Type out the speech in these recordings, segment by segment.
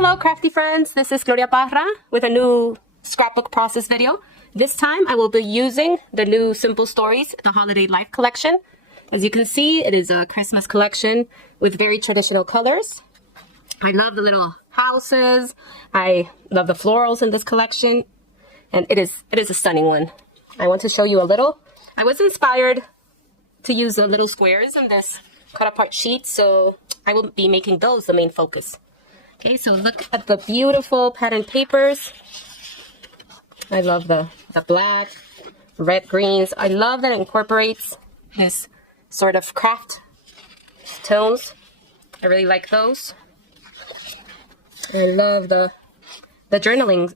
Hello crafty friends, this is Gloria with a new scrapbook process video. This time I will be using the new Simple Stories, the Holiday Life collection. As you can see, it is a Christmas collection with very traditional colors. I love the little houses, I love the florals in this collection, and it is a stunning one. I want to show you a little. I was inspired to use the little squares in this cut apart sheet, so I will be making those the main focus. Okay, so look at the beautiful pattern papers. I love the black, red, greens. I love that it incorporates this sort of craft tones. I really like those. I love the journaling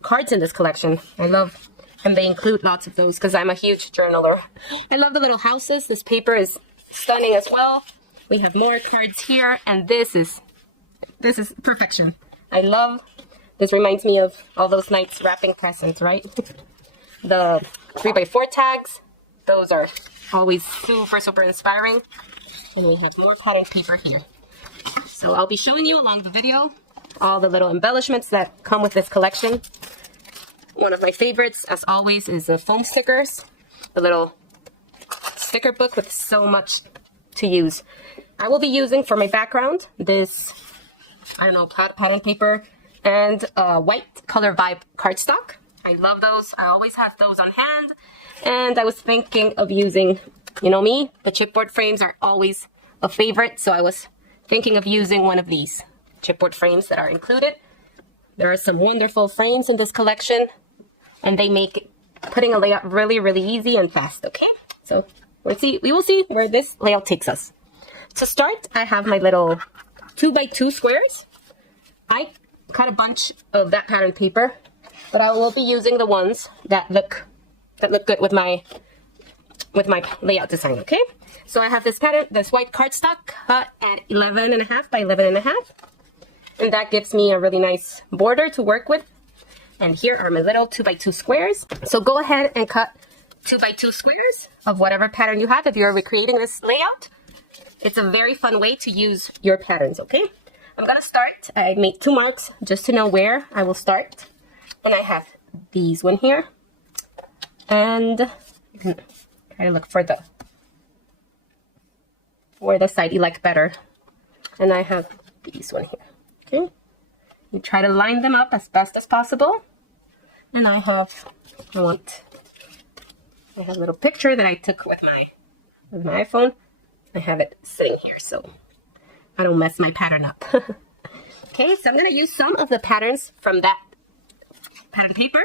cards in this collection. I love, and they include lots of those because I'm a huge journaler. I love the little houses. This paper is stunning as well. We have more cards here, and this is perfection. I love, this reminds me of all those nights wrapping presents, right? The 3x4 tags, those are always super inspiring. And we have more pattern paper here. So I'll be showing you along the video all the little embellishments that come with this collection. One of my favorites, as always, is the foam stickers. The little sticker book with so much to use. I will be using for my background this, I don't know, pattern paper and white color vibe cardstock. I love those. I always have those on hand. And I was thinking of using, you know me, the chipboard frames are always a favorite. So I was thinking of using one of these chipboard frames that are included. There are some wonderful frames in this collection, and they make putting a layout really easy and fast. Okay, so we will see where this layout takes us. To start, I have my little 2x2 squares. I cut a bunch of that pattern paper, but I will be using the ones that look good with my layout design. Okay, so I have this white cardstock cut at 11.5 by 11.5, and that gives me a really nice border to work with. And here are my little 2x2 squares. So go ahead and cut 2x2 squares of whatever pattern you have if you're recreating this layout. It's a very fun way to use your patterns, okay? I'm gonna start. I made 2 marks just to know where I will start. And I have these one here. And you can try to look for the side you like better. And I have these one here, okay? You try to line them up as best as possible. And I have a little picture that I took with my iPhone. I have it sitting here so I don't mess my pattern up. Okay, so I'm going to use some of the patterns from that pattern paper.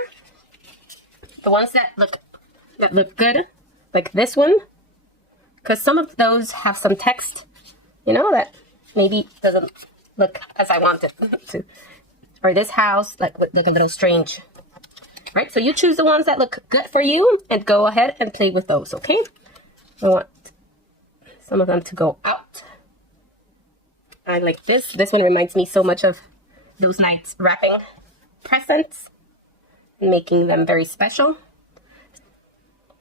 The ones that look good, like this one, because some of those have some text, you know, that maybe doesn't look as I want it to. Or this house, like a little strange. Right, so you choose the ones that look good for you and go ahead and play with those, okay? I want some of them to go out. I like this. This one reminds me so much of those nights wrapping presents, making them very special.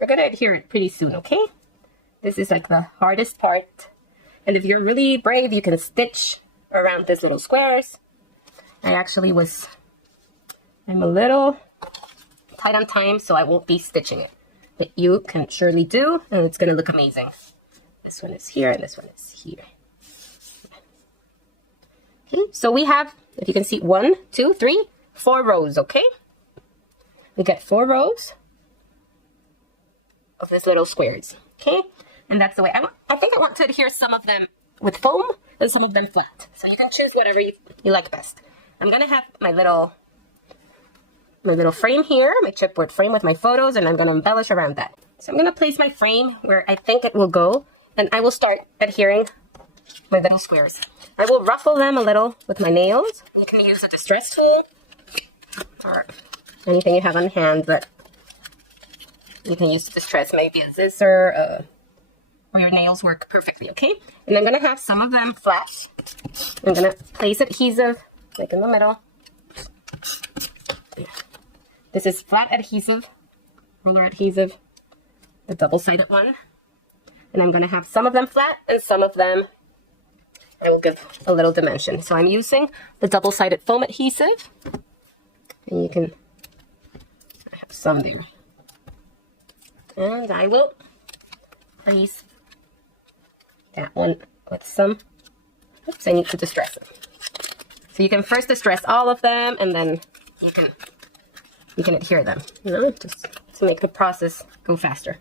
We're gonna adhere it pretty soon, okay? This is like the hardest part. And if you're really brave, you can stitch around these little squares. I'm a little tight on time, so I won't be stitching it. But you can surely do, and it's gonna look amazing. This one is here, and this one is here. Okay, so we have, if you can see, 1, 2, 3, 4 rows, okay? We get 4 rows of these little squares, okay? And that's the way, I think I want to adhere some of them with foam and some of them flat. So you can choose whatever you like best. I'm gonna have my little frame here, my chipboard frame with my photos, and I'm gonna embellish around that. So I'm gonna place my frame where I think it will go, and I will start adhering my little squares. I will ruffle them a little with my nails. You can use a distress tool or anything you have on hand that you can use to distress, maybe a scissor, or your nails work perfectly, okay? And I'm gonna have some of them flat. I'm gonna place adhesive like in the middle. This is flat adhesive, roller adhesive, the double-sided one. And I'm gonna have some of them flat and some of them I will give a little dimension. So I'm using the double-sided foam adhesive. And you can, I have some there. And I will place that one with some, oops, I need to distress it. So you can first distress all of them, and then you can adhere them, you know, just to make the process go faster.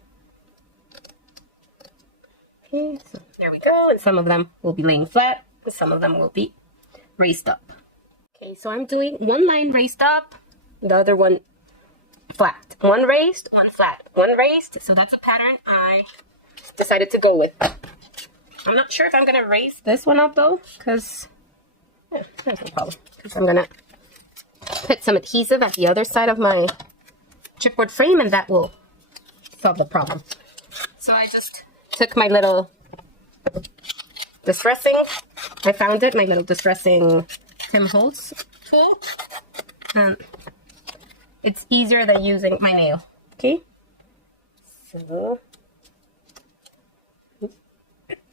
Okay, so there we go, and some of them will be laying flat, and some of them will be raised up. Okay, so I'm doing one line raised up, the other one flat. One raised, one flat, one raised. So that's a pattern I decided to go with. I'm not sure if I'm going to raise this one up though, because, yeah, that's no problem. Because I'm going to put some adhesive at the other side of my chipboard frame, and that will solve the problem. So I just took my little distressing, I found it, my little distressing Tim Holtz tool, and it's easier than using my nail, okay? So,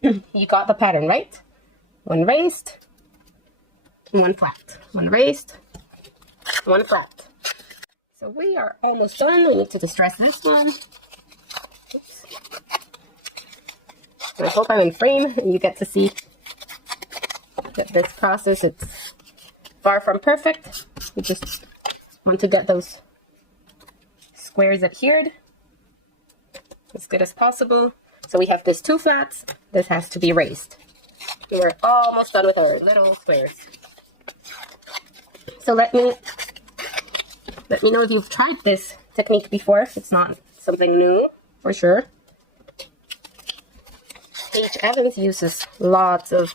you got the pattern, right? One raised, one flat, one raised, one flat. So we are almost done. We need to distress this one. Oops. I hope I'm in frame and you get to see that this process, it's far from perfect. We just want to get those squares adhered as good as possible. So we have this two flats. This has to be raised. And we're almost done with our little squares. So let me know if you've tried this technique before. It's not something new, for sure. Paige Evans uses lots of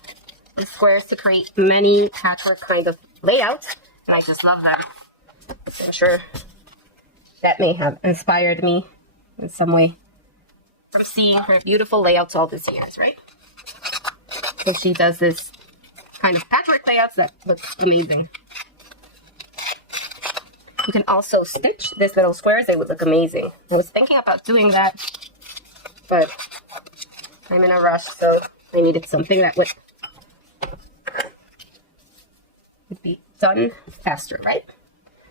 squares to create many patchwork kind of layouts, and I just love that. I'm sure that may have inspired me in some way from seeing her beautiful layouts all these years, right? So she does this kind of patchwork layouts that look amazing. You can also stitch these little squares. They would look amazing. I was thinking about doing that, but I'm in a rush, so I needed something that would be done faster, right?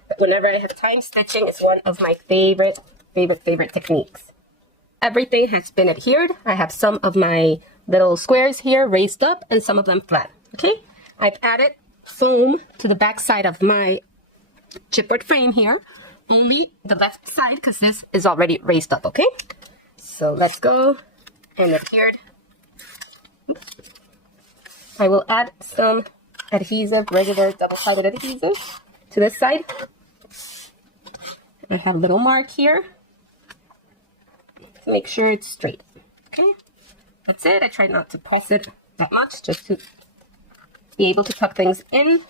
But whenever I have time, stitching is one of my favorite techniques. Everything has been adhered. I have some of my little squares here raised up and some of them flat, okay? I've added foam to the back side of my chipboard frame here. Only the left side, because this is already raised up, okay? So let's go and adhered. I will add some adhesive, regular double-sided adhesive to this side. I have a little mark here to make sure it's straight. Okay, that's it. I tried not to press it that much, just to be able to tuck things in.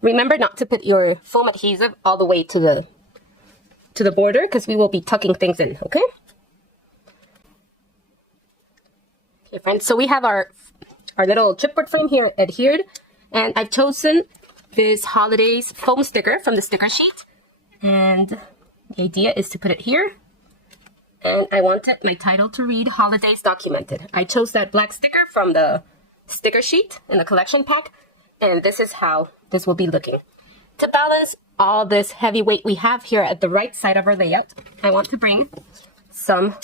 Remember not to put your foam adhesive all the way to the border, because we will be tucking things in, okay? Okay, friends, so we have our little chipboard frame here adhered, and I've chosen this holidays foam sticker from the sticker sheet, and the idea is to put it here, and I wanted my title to read Holidays Documented. I chose that black sticker from the sticker sheet in the collection pack, and this is how this will be looking. To balance all this heavy weight we have here at the right side of our layout, I want to bring some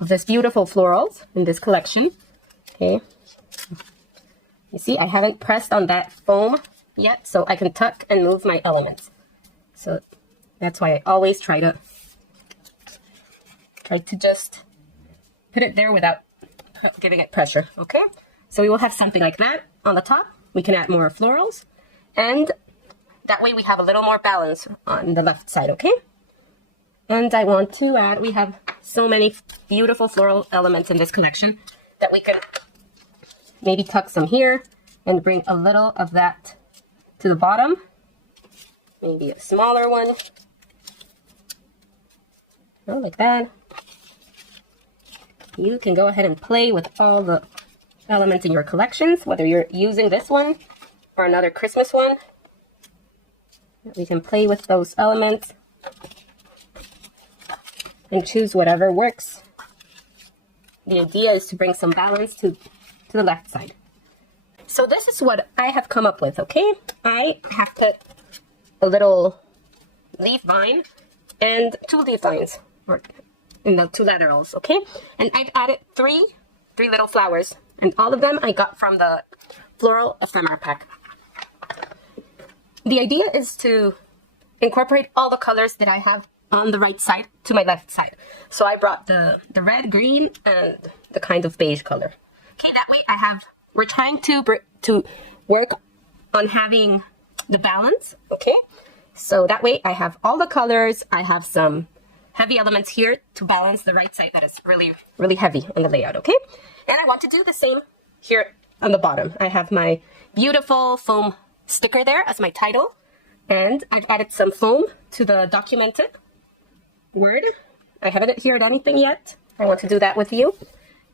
of this beautiful florals in this collection. Okay, you see I haven't pressed on that foam yet, so I can tuck and move my elements. So that's why I always try to just put it there without giving it pressure. Okay, so we will have something like that on the top. We can add more florals, and that way we have a little more balance on the left side, okay? And I want to add, we have so many beautiful floral elements in this collection that we can maybe tuck some here and bring a little of that to the bottom. Maybe a smaller one. Oh, like that. You can go ahead and play with all the elements in your collections, whether you're using this one or another Christmas one. We can play with those elements and choose whatever works. The idea is to bring some balance to the left side. So this is what I have come up with, okay? I have put a little leaf vine and 2 leaf vines, or in the 2 laterals, okay? And I've added three little flowers, and all of them I got from the floral ephemera pack. The idea is to incorporate all the colors that I have on the right side to my left side. So I brought the red, green, and the kind of beige color. Okay, that way we're trying to work on having the balance, okay? So that way I have all the colors, I have some heavy elements here to balance the right side that is really, really heavy on the layout, okay? And I want to do the same here on the bottom. I have my beautiful foam sticker there as my title, and I've added some foam to the documented word. I haven't adhered anything yet. I want to do that with you.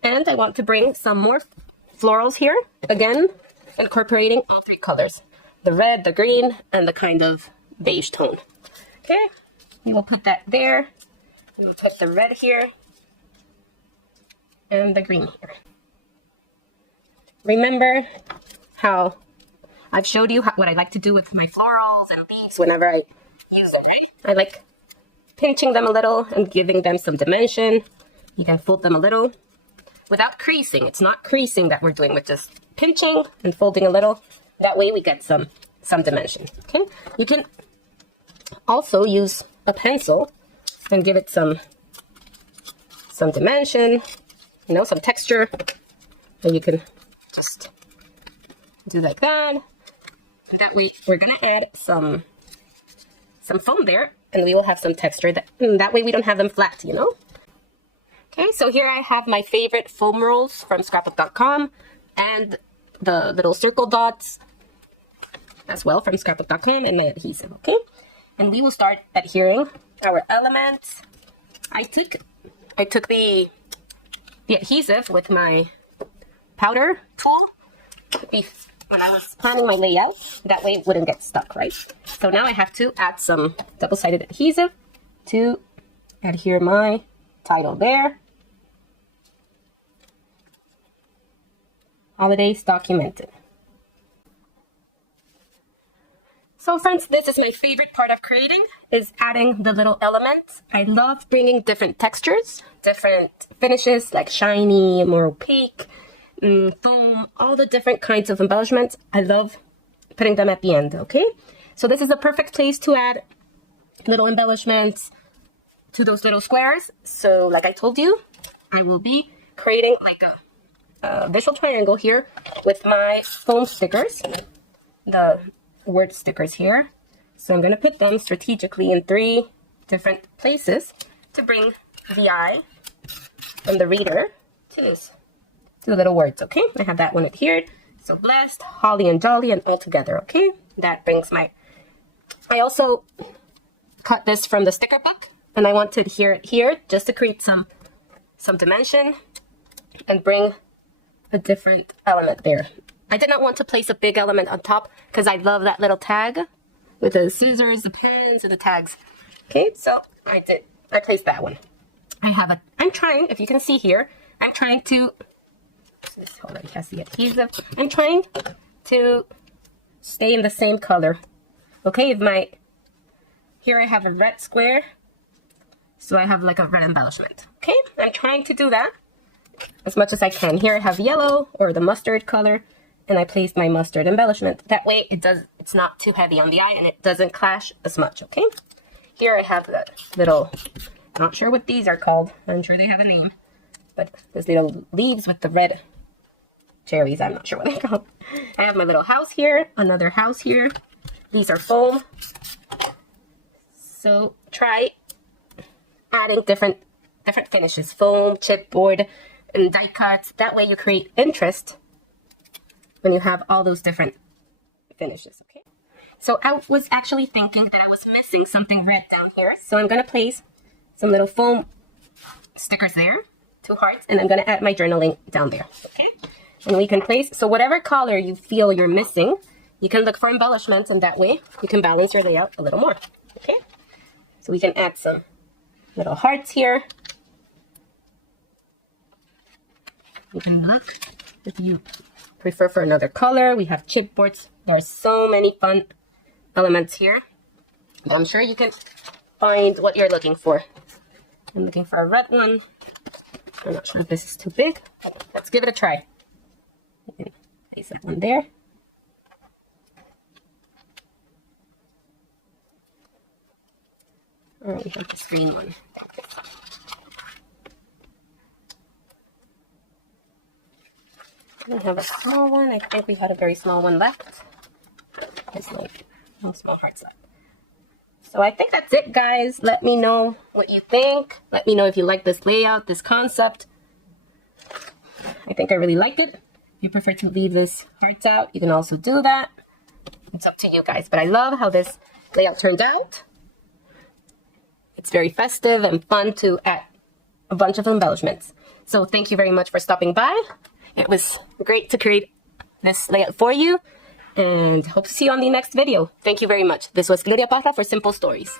And I want to bring some more florals here, again, incorporating all 3 colors. The red, the green, and the kind of beige tone. Okay, we will put that there. We will put the red here, and the green here. Remember how I've showed you what I like to do with my florals and leaves whenever I use it, right? I like pinching them a little and giving them some dimension. You can fold them a little without creasing. It's not creasing that we're doing, we're just pinching and folding a little. That way we get some dimension, okay? You can also use a pencil and give it some dimension, you know, some texture. And you can just do like that. And that way we're gonna add some foam there, and we will have some texture. That way we don't have them flat, you know? Okay, so here I have my favorite foam rolls from scrapbook.com and the little circle dots as well from scrapbook.com and my adhesive, okay? And we will start adhering our elements. I took the adhesive with my powder tool when I was planning my layout. That way it wouldn't get stuck, right? So now I have to add some double-sided adhesive to adhere my title there. Holidays documented. So friends, this is my favorite part of creating, is adding the little elements. I love bringing different textures, different finishes, like shiny, more opaque, foam, all the different kinds of embellishments. I love putting them at the end, okay? So this is a perfect place to add little embellishments to those little squares. So like I told you, I will be creating like a visual triangle here with my foam stickers, the word stickers here. So I'm going to put them strategically in 3 different places to bring the eye and the reader to the little words, okay? I have that one adhered. So blessed, holly and jolly, and all together, okay? That brings my... I also cut this from the sticker book, and I want to adhere it here just to create some dimension and bring a different element there. I did not want to place a big element on top because I love that little tag with the scissors, the pens, and the tags. Okay, so I placed that one. I'm trying, if you can see here, I'm trying to, this already has the adhesive. I'm trying to stay in the same color. Okay, here I have a red square, so I have like a red embellishment. Okay, I'm trying to do that as much as I can. Here I have yellow or the mustard color, and I placed my mustard embellishment. That way it's not too heavy on the eye and it doesn't clash as much, okay? Here I have the little, not sure what these are called. I'm sure they have a name, but those little leaves with the red cherries, I'm not sure what they're called. I have my little house here, another house here. These are foam. So try adding different finishes, foam, chipboard, and die cuts. That way you create interest when you have all those different finishes, okay? So I was actually thinking that I was missing something red down here. So I'm going to place some little foam stickers there, 2 hearts, and I'm going to add my journaling down there, okay? And we can place, so whatever color you feel you're missing, you can look for embellishments, and that way you can balance your layout a little more, okay? So we can add some little hearts here. You can look if you prefer for another color. We have chipboards. There are so many fun elements here. I'm sure you can find what you're looking for. I'm looking for a red one. I'm not sure if this is too big. Let's give it a try. You can place that one there. Oh, we have this green one. We have a small one. I think we had a very small one left. There's like no small hearts left. So I think that's it, guys. Let me know what you think. Let me know if you like this layout, this concept. I think I really like it. If you prefer to leave this hearts out, you can also do that. It's up to you guys. But I love how this layout turned out. It's very festive and fun to add a bunch of embellishments. So thank you very much for stopping by. It was great to create this layout for you, and hope to see you on the next video. Thank you very much. This was Gloria Parra for Simple Stories.